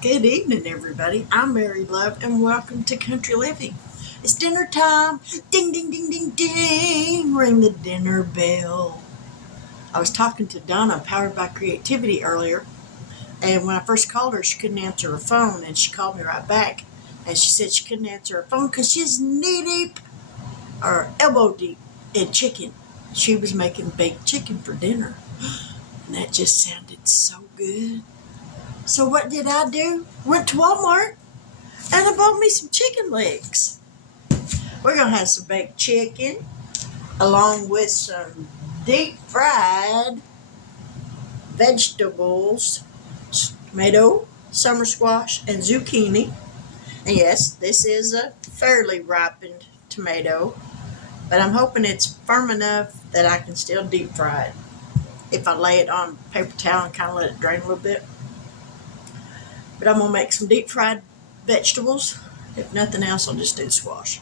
Good evening, everybody. I'm Mary Love, and welcome to Country Living. It's dinner time. Ding, ding, ding, ding, ding. Ring the dinner bell. I was talking to Donna, Powered by Creativity, earlier, and when I first called her, she couldn't answer her phone, and she called me right back, and she said she couldn't answer her phone because she's knee deep or elbow deep in chicken. She was making baked chicken for dinner, and that just sounded so good. So what did I do? Went to Walmart and I bought me some chicken legs. We're going to have some baked chicken along with some deep fried vegetables, tomato, summer squash, and zucchini. And yes, this is a fairly ripened tomato, but I'm hoping it's firm enough that I can still deep fry it if I lay it on paper towel and kind of let it drain a little bit. But I'm going to make some deep fried vegetables. If nothing else, I'll just do squash.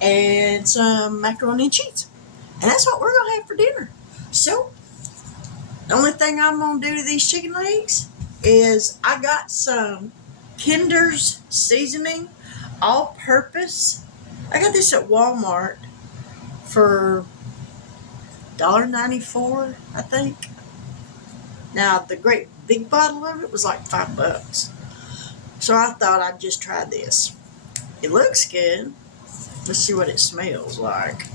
And some macaroni and cheese. And that's what we're going to have for dinner. So, the only thing I'm going to do to these chicken legs is I got some Kinder's seasoning, all purpose. I got this at Walmart for $1.94, I think. Now, the great big bottle of it was like $5. So I thought I'd just try this. It looks good. Let's see what it smells like.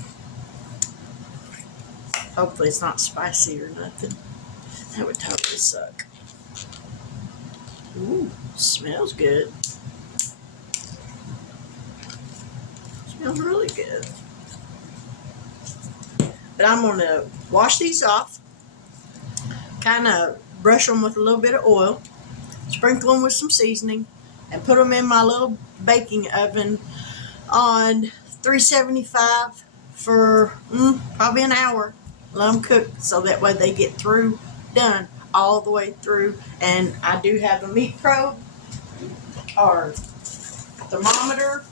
Hopefully it's not spicy or nothing. That would totally suck. Ooh, smells good. Smells really good. But I'm going to wash these off. Kind of brush them with a little bit of oil. Sprinkle them with some seasoning. And put them in my little baking oven on 375 for probably an hour. Let them cook so that way they get done all the way through. And I do have a meat probe or thermometer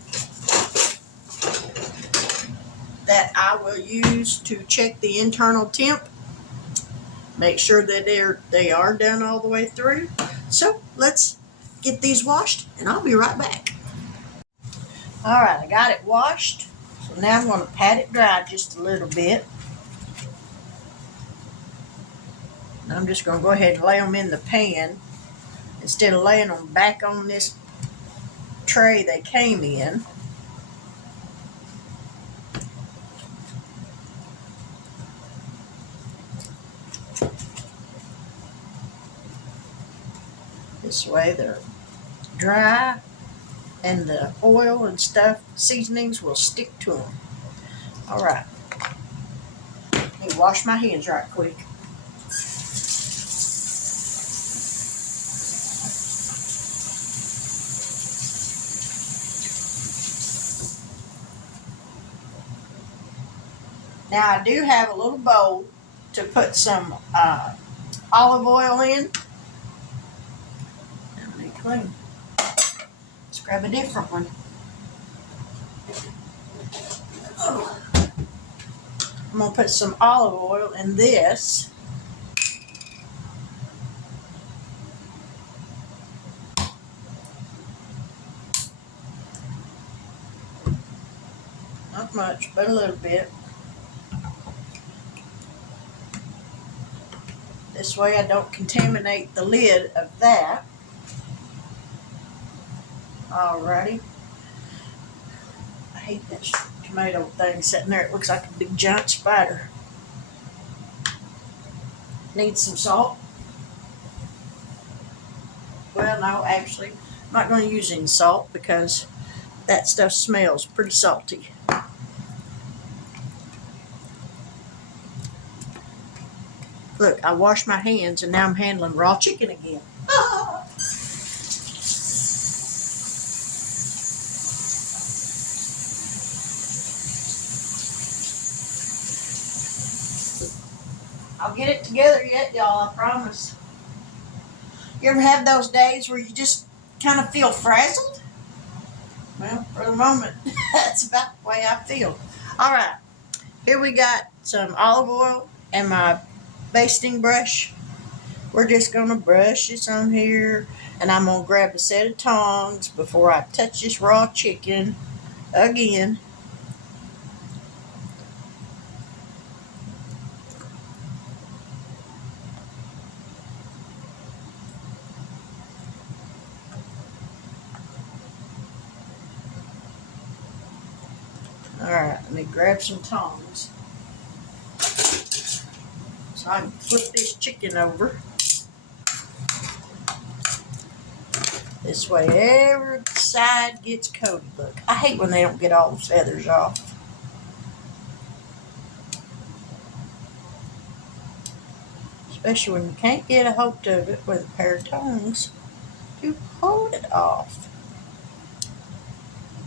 that I will use to check the internal temp. Make sure that they are done all the way through. So let's get these washed and I'll be right back. All right, I got it washed. So now I'm going to pat it dry just a little bit. And I'm just going to go ahead and lay them in the pan instead of laying them back on this tray they came in. This way they're dry and the oil and stuff, seasonings will stick to them. All right. Let me wash my hands right quick. Now I do have a little bowl to put some olive oil in. Let me clean. Let's grab a different one. I'm going to put some olive oil in this. Not much, but a little bit. This way I don't contaminate the lid of that. Alrighty. I hate this tomato thing sitting there. It looks like a big giant spider. Needs some salt. Well, no, actually, I'm not going to use any salt because that stuff smells pretty salty. Look, I washed my hands and now I'm handling raw chicken again. I'll get it together yet, y'all, I promise. You ever have those days where you just kind of feel frazzled? Well, for the moment, that's about the way I feel. All right, here we got some olive oil and my basting brush. We're just going to brush this on here, and I'm going to grab a set of tongs before I touch this raw chicken again. Alright, let me grab some tongs so I can flip this chicken over. This way every side gets coated. Look, I hate when they don't get all the feathers off. Especially when you can't get a hold of it with a pair of tongs to pull it off.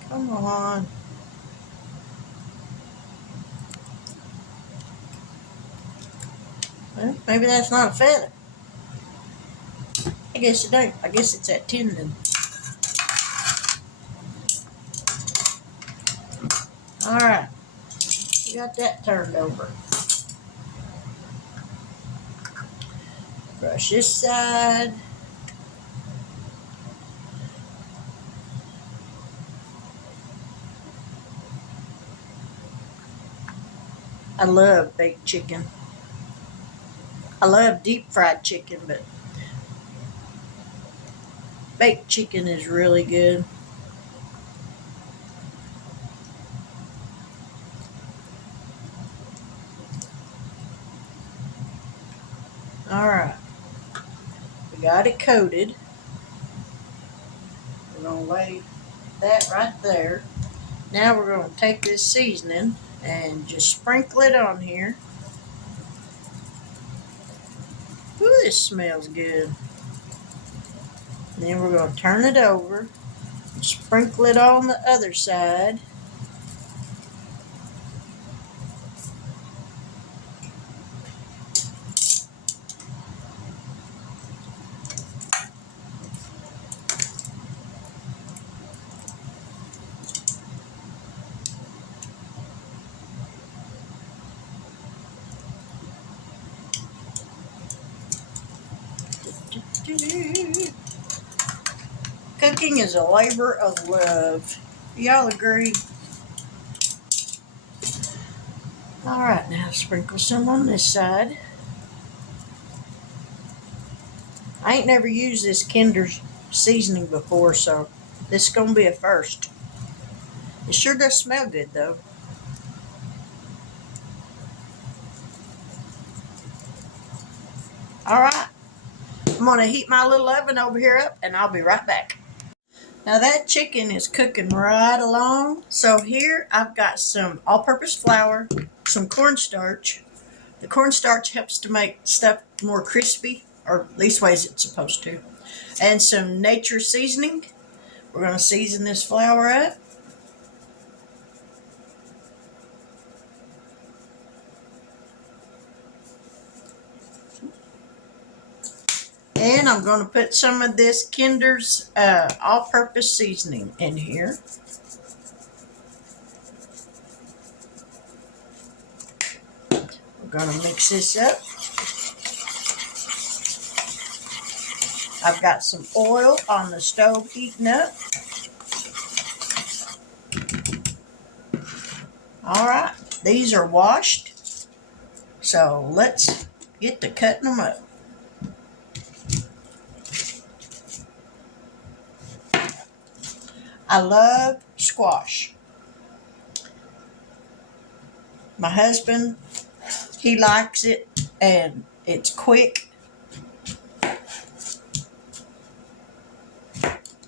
Come on. Well, maybe that's not a feather. I guess it don't. I guess it's that tendon. Alright. We got that turned over. Brush this side. I love baked chicken. I love deep fried chicken, but baked chicken is really good. Alright. We got it coated. We're going to lay that right there. Now we're going to take this seasoning and just sprinkle it on here. Ooh, this smells good. And then we're going to turn it over, sprinkle it on the other side. Cooking is a labor of love. Y'all agree? Alright, now sprinkle some on this side. I ain't never used this Kinder seasoning before, so this is going to be a first. It sure does smell good, though. Alright, I'm going to heat my little oven over here up, and I'll be right back. Now that chicken is cooking right along. So here I've got some all-purpose flour, some cornstarch. The cornstarch helps to make stuff more crispy, or leastways it's supposed to. And some nature seasoning. We're going to season this flour up. And I'm going to put some of this Kinder's all-purpose seasoning in here. We're going to mix this up. I've got some oil on the stove heating up. Alright, these are washed. So let's get to cutting them up. I love squash. My husband, he likes it, and it's quick,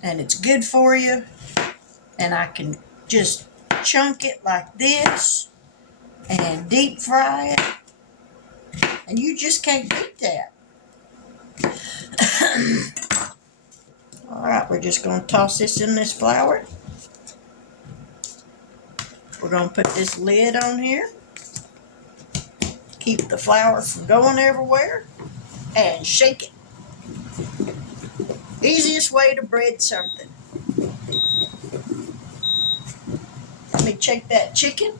and it's good for you, and I can just chunk it like this and deep fry it, and you just can't beat that. Alright, we're just going to toss this in this flour. We're going to put this lid on here. Keep the flour from going everywhere. And shake it. Easiest way to bread something. Let me check that chicken.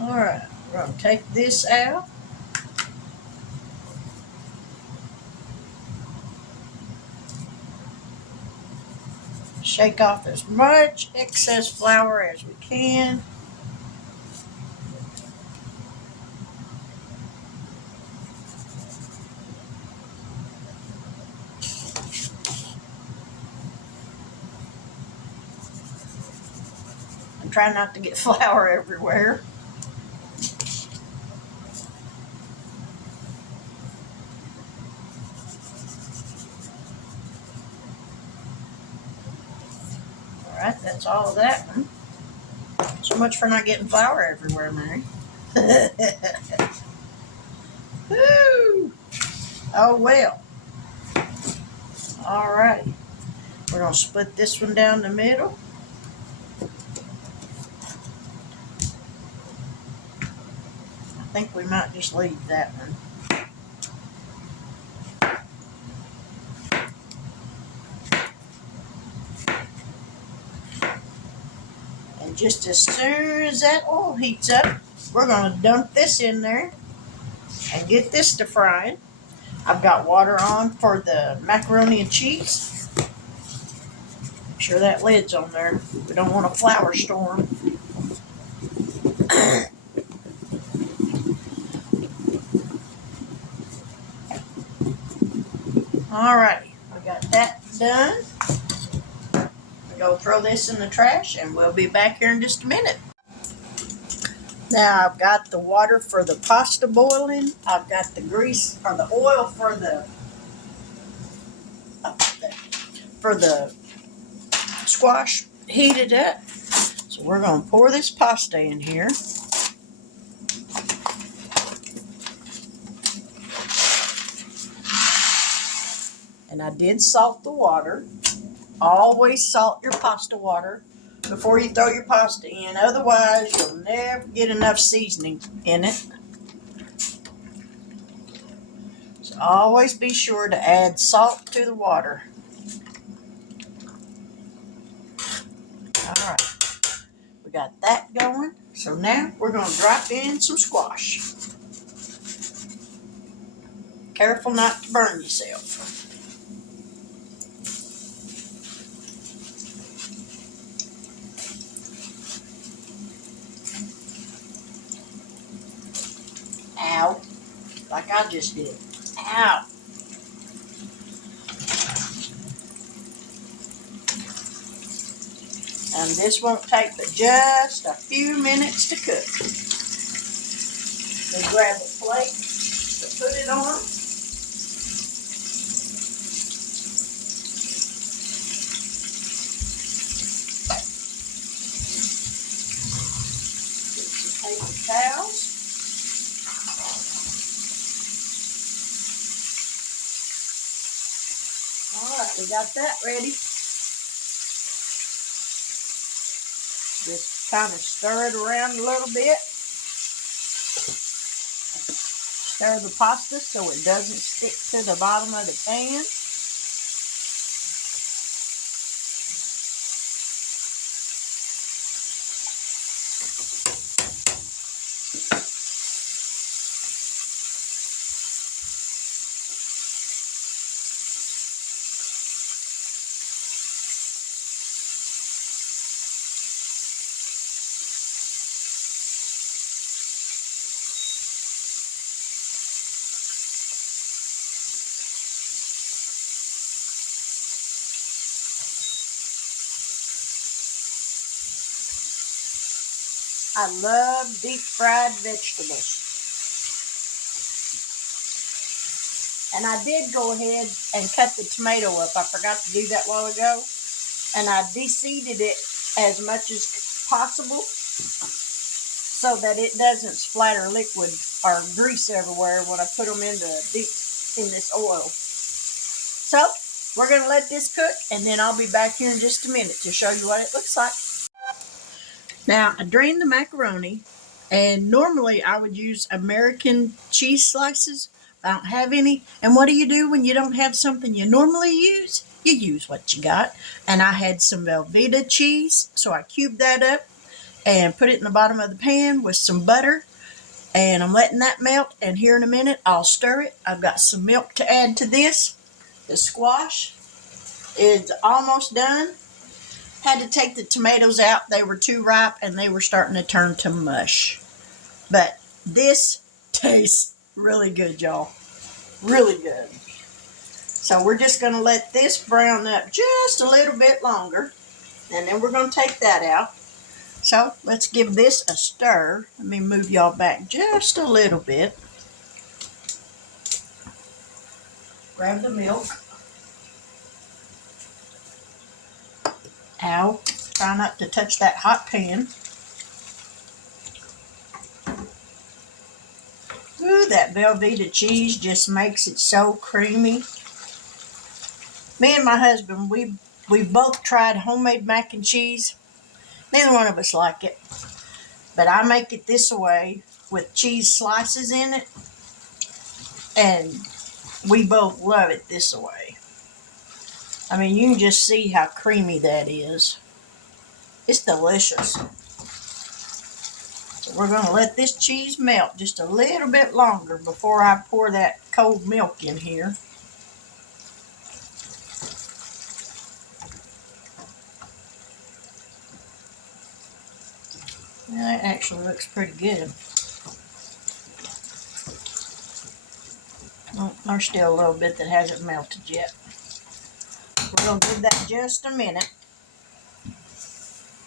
Alright, we're going to take this out. Shake off as much excess flour as we can. I'm trying not to get flour everywhere. Alright, that's all of that one. So much for not getting flour everywhere, Mary. Woo! Oh well. Alrighty. We're going to split this one down the middle. I think we might just leave that one. And just as soon as that oil heats up, we're going to dump this in there and get this to frying. I've got water on for the macaroni and cheese. Make sure that lid's on there. We don't want a flour storm. Alrighty, we got that done. We're going to throw this in the trash and we'll be back here in just a minute. Now I've got the water for the pasta boiling. I've got the grease or the oil for the squash heated up. So we're going to pour this pasta in here. And I did salt the water. Always salt your pasta water before you throw your pasta in. Otherwise, you'll never get enough seasoning in it. So always be sure to add salt to the water. All right. We got that going. So now we're going to drop in some squash. Careful not to burn yourself. Ow. Like I just did. Ow. And this won't take but just a few minutes to cook. Then grab a plate to put it on. Get some paper towels. Alright, we got that ready. Just kind of stir it around a little bit. Stir the pasta so it doesn't stick to the bottom of the pan. I love deep fried vegetables. And I did go ahead and cut the tomato up. I forgot to do that a while ago. And I de-seeded it as much as possible so that it doesn't splatter liquid or grease everywhere when I put them in this oil. So we're going to let this cook, and then I'll be back here in just a minute to show you what it looks like. Now, I drained the macaroni, and normally I would use American cheese slices. I don't have any. And what do you do when you don't have something you normally use? You use what you got. And I had some Velveeta cheese, so I cubed that up and put it in the bottom of the pan with some butter. And I'm letting that melt, and here in a minute I'll stir it. I've got some milk to add to this. The squash is almost done. Had to take the tomatoes out. They were too ripe and they were starting to turn to mush. But this tastes really good, y'all. Really good. So we're just going to let this brown up just a little bit longer. And then we're going to take that out. So let's give this a stir. Let me move y'all back just a little bit. Grab the milk. Ow. Try not to touch that hot pan. Ooh, that Velveeta cheese just makes it so creamy. Me and my husband, we both tried homemade mac and cheese. Neither one of us like it. But I make it this way with cheese slices in it. And we both love it this way. I mean, you can just see how creamy that is. It's delicious. So we're going to let this cheese melt just a little bit longer before I pour that cold milk in here. That actually looks pretty good. Oh, there's still a little bit that hasn't melted yet. We're going to give that just a minute.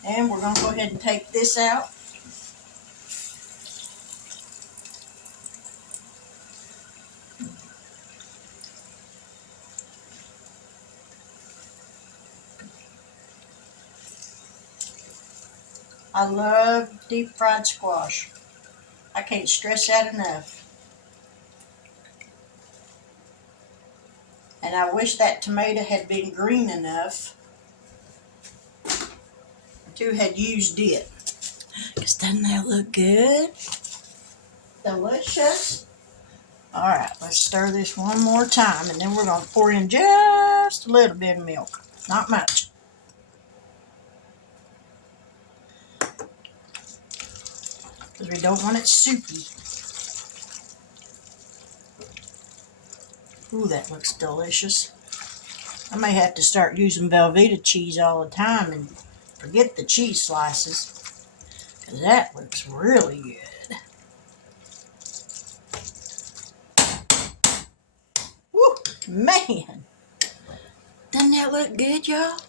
And we're going to go ahead and take this out. I love deep fried squash. I can't stress that enough. And I wish that tomato had been green enough to have used it. Because doesn't that look good? Delicious. Alright, let's stir this one more time and then we're going to pour in just a little bit of milk. Not much. Because we don't want it soupy. Ooh, that looks delicious. I may have to start using Velveeta cheese all the time and forget the cheese slices. Because that looks really good. Woo, man. Doesn't that look good, y'all?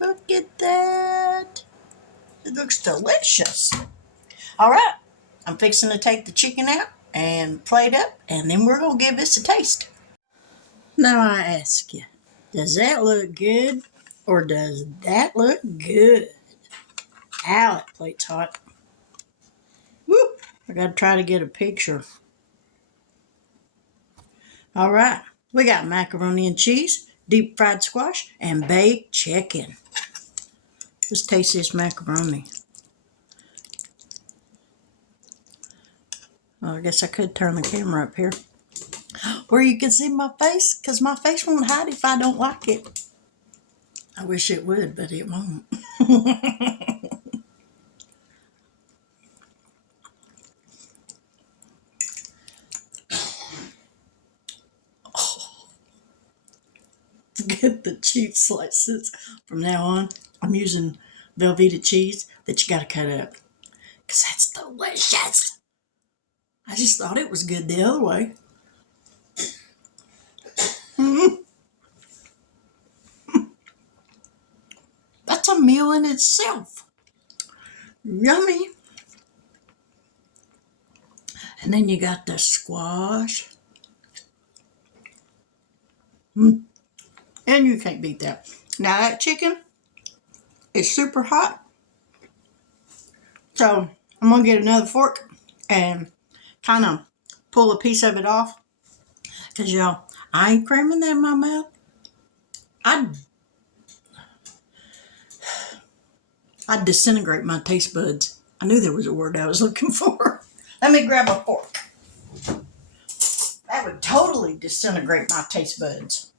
Look at that. It looks delicious. All right, I'm fixing to take the chicken out and plate up, and then we're going to give this a taste. Now I ask you, does that look good or does that look good? Ow, that plate's hot. Woo, I got to try to get a picture. All right, we got macaroni and cheese, deep fried squash, and baked chicken. Let's taste this macaroni. Well, I guess I could turn the camera up here where you can see my face, because my face won't hide if I don't like it. I wish it would, but it won't. Get the cheese slices. From now on, I'm using Velveeta cheese that you gotta cut up. Because that's delicious. I just thought it was good the other way. That's a meal in itself. Yummy. And then you got the squash. And you can't beat that. Now that chicken is super hot. So I'm going to get another fork and kind of pull a piece of it off. Because y'all, I ain't cramming that in my mouth. I'd disintegrate my taste buds. I knew there was a word I was looking for. Let me grab a fork. That would totally disintegrate my taste buds.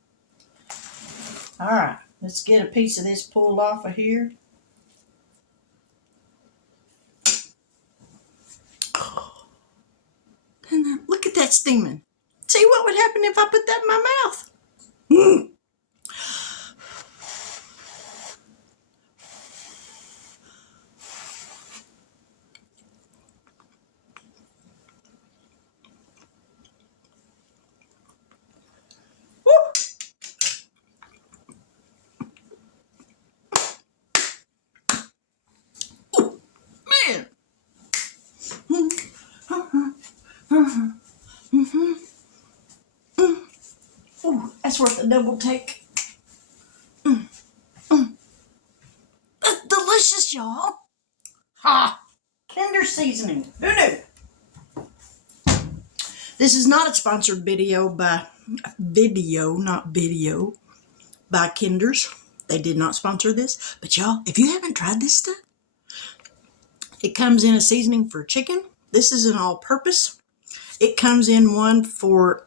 All right, let's get a piece of this pulled off of here. And look at that steaming. See what would happen if I put that in my mouth? Mm-hmm. Ooh, that's worth a double take. That's delicious, y'all. Ha! Kinder seasoning. Who knew? This is not a sponsored video, not video, by Kinder's. They did not sponsor this. But y'all, if you haven't tried this stuff, it comes in a seasoning for chicken. This is an all-purpose. It comes in one for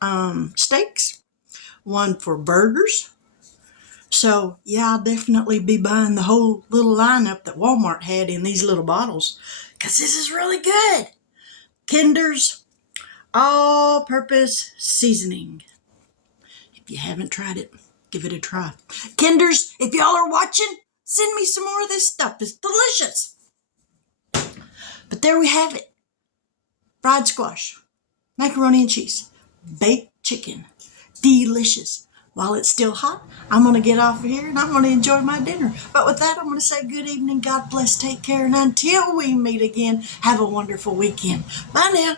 steaks, one for burgers. So, yeah, I'll definitely be buying the whole little lineup that Walmart had in these little bottles, because this is really good. Kinder's all-purpose seasoning. If you haven't tried it, give it a try. Kinder's, if y'all are watching, send me some more of this stuff. It's delicious. But there we have it. Fried squash, macaroni and cheese, baked chicken. Delicious. While it's still hot, I'm going to get off of here and I'm going to enjoy my dinner. But with that, I'm going to say good evening, God bless, take care, and until we meet again, have a wonderful weekend. Bye now.